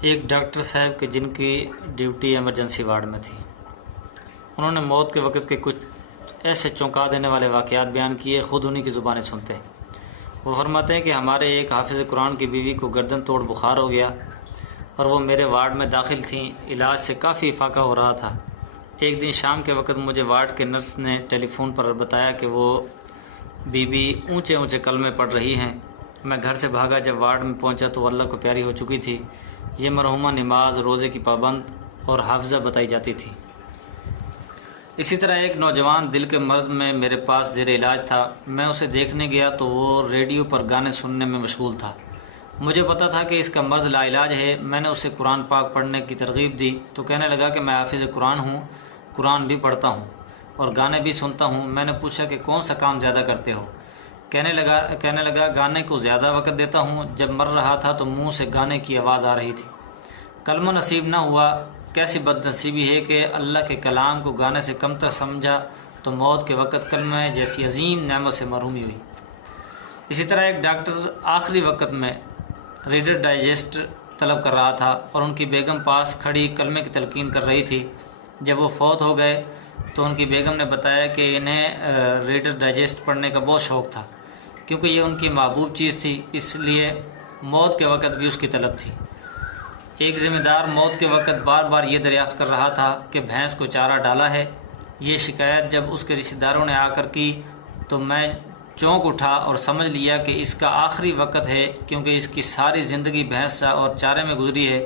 ایک ڈاکٹر صاحب جن کی ڈیوٹی ایمرجنسی وارڈ میں تھی، انہوں نے موت کے وقت کے کچھ ایسے چونکا دینے والے واقعات بیان کیے، خود انہی کی زبانیں سنتے ہیں۔ وہ فرماتے ہیں کہ ہمارے ایک حافظ قرآن کی بیوی کو گردن توڑ بخار ہو گیا اور وہ میرے وارڈ میں داخل تھیں، علاج سے کافی افاقہ ہو رہا تھا۔ ایک دن شام کے وقت مجھے وارڈ کے نرس نے ٹیلی فون پر بتایا کہ وہ بیوی اونچے اونچے کلمے پڑھ رہی ہیں۔ میں گھر سے بھاگا، جب وارڈ میں پہنچا تو وہ اللہ کو پیاری ہو چکی تھی۔ یہ مرحومہ نماز روزے کی پابند اور حافظہ بتائی جاتی تھی۔ اسی طرح ایک نوجوان دل کے مرض میں میرے پاس زیر علاج تھا۔ میں اسے دیکھنے گیا تو وہ ریڈیو پر گانے سننے میں مشغول تھا۔ مجھے پتا تھا کہ اس کا مرض لا علاج ہے۔ میں نے اسے قرآن پاک پڑھنے کی ترغیب دی تو کہنے لگا کہ میں حافظ قرآن ہوں، قرآن بھی پڑھتا ہوں اور گانے بھی سنتا ہوں۔ میں نے پوچھا کہ کون سا کام زیادہ کرتے ہو؟ کہنے لگا گانے کو زیادہ وقت دیتا ہوں۔ جب مر رہا تھا تو منہ سے گانے کی آواز آ رہی تھی۔ کلمہ نصیب نہ ہوا۔ کیسی بد نصیبی ہے کہ اللہ کے کلام کو گانے سے کمتر سمجھا تو موت کے وقت کلمہ جیسی عظیم نعمت سے محرومی ہوئی۔ اسی طرح ایک ڈاکٹر آخری وقت میں ریڈر ڈائجسٹ طلب کر رہا تھا اور ان کی بیگم پاس کھڑی کلمے کی تلقین کر رہی تھی۔ جب وہ فوت ہو گئے تو ان کی بیگم نے بتایا کہ انہیں ریڈر ڈائجسٹ پڑھنے کا بہت شوق تھا، کیونکہ یہ ان کی محبوب چیز تھی، اس لیے موت کے وقت بھی اس کی طلب تھی۔ ایک ذمہ دار موت کے وقت بار بار یہ دریافت کر رہا تھا کہ بھینس کو چارہ ڈالا ہے۔ یہ شکایت جب اس کے رشتہ داروں نے آ کر کی تو میں چونک اٹھا اور سمجھ لیا کہ اس کا آخری وقت ہے، کیونکہ اس کی ساری زندگی بھینس اور چارے میں گزری ہے۔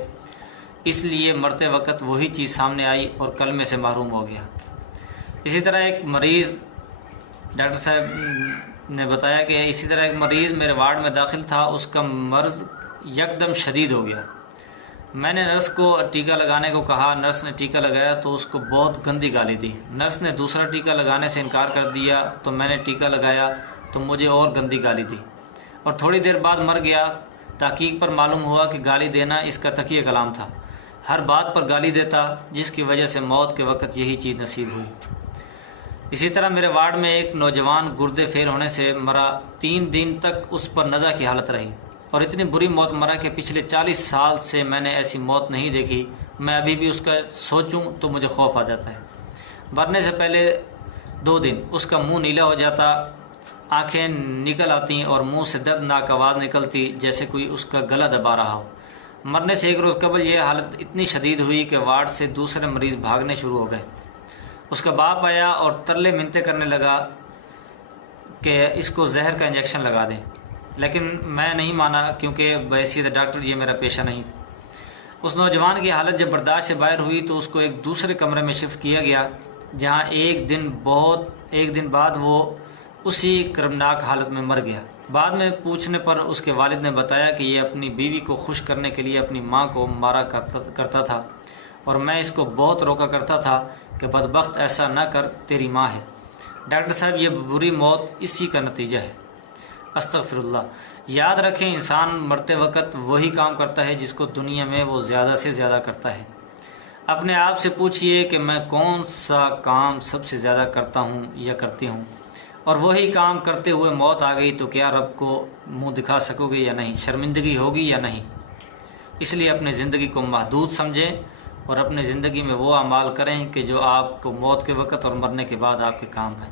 اس لیے مرتے وقت وہی چیز سامنے آئی اور کلمے سے محروم ہو گیا۔ اسی طرح ایک مریض ڈاکٹر صاحب نے بتایا کہ اسی طرح ایک مریض میرے وارڈ میں داخل تھا۔ اس کا مرض یکدم شدید ہو گیا۔ میں نے نرس کو ٹیکہ لگانے کو کہا۔ نرس نے ٹیکہ لگایا تو اس کو بہت گندی گالی دی۔ نرس نے دوسرا ٹیکہ لگانے سے انکار کر دیا تو میں نے ٹیکہ لگایا تو مجھے اور گندی گالی دی اور تھوڑی دیر بعد مر گیا۔ تحقیق پر معلوم ہوا کہ گالی دینا اس کا تقیہ کلام تھا۔ ہر بات پر گالی دیتا، جس کی وجہ سے موت کے وقت یہی چیز نصیب ہوئی۔ اسی طرح میرے وارڈ میں ایک نوجوان گردے فیل ہونے سے مرا۔ 3 دن تک اس پر نزع کی حالت رہی اور اتنی بری موت مرا کہ پچھلے 40 سال سے میں نے ایسی موت نہیں دیکھی۔ میں ابھی بھی اس کا سوچوں تو مجھے خوف آ جاتا ہے۔ مرنے سے پہلے 2 دن اس کا منہ نیلا ہو جاتا، آنکھیں نکل آتی اور منہ سے دردناک آواز نکلتی جیسے کوئی اس کا گلا دبا رہا ہو۔ مرنے سے 1 روز قبل یہ حالت اتنی شدید ہوئی کہ وارڈ سے دوسرے مریض بھاگنے شروع ہو گئے۔ اس کا باپ آیا اور ترلے منتیں کرنے لگا کہ اس کو زہر کا انجیکشن لگا دیں، لیکن میں نہیں مانا کیونکہ بحیثیت ڈاکٹر یہ میرا پیشہ نہیں۔ اس نوجوان کی حالت جب برداشت سے باہر ہوئی تو اس کو ایک دوسرے کمرے میں شفٹ کیا گیا، جہاں ایک دن بعد وہ اسی کربناک حالت میں مر گیا۔ بعد میں پوچھنے پر اس کے والد نے بتایا کہ یہ اپنی بیوی کو خوش کرنے کے لیے اپنی ماں کو مارا کرتا تھا اور میں اس کو بہت روکا کرتا تھا کہ بدبخت ایسا نہ کر، تیری ماں ہے۔ ڈاکٹر صاحب یہ بری موت اسی کا نتیجہ ہے۔ استغفر اللہ۔ یاد رکھیں، انسان مرتے وقت وہی کام کرتا ہے جس کو دنیا میں وہ زیادہ سے زیادہ کرتا ہے۔ اپنے آپ سے پوچھئے کہ میں کون سا کام سب سے زیادہ کرتا ہوں یا کرتی ہوں، اور وہی کام کرتے ہوئے موت آ گئی تو کیا رب کو منہ دکھا سکو گے یا نہیں؟ شرمندگی ہوگی یا نہیں؟ اس لیے اپنی زندگی کو محدود سمجھیں اور اپنی زندگی میں وہ اعمال کریں کہ جو آپ کو موت کے وقت اور مرنے کے بعد آپ کے کام ہیں۔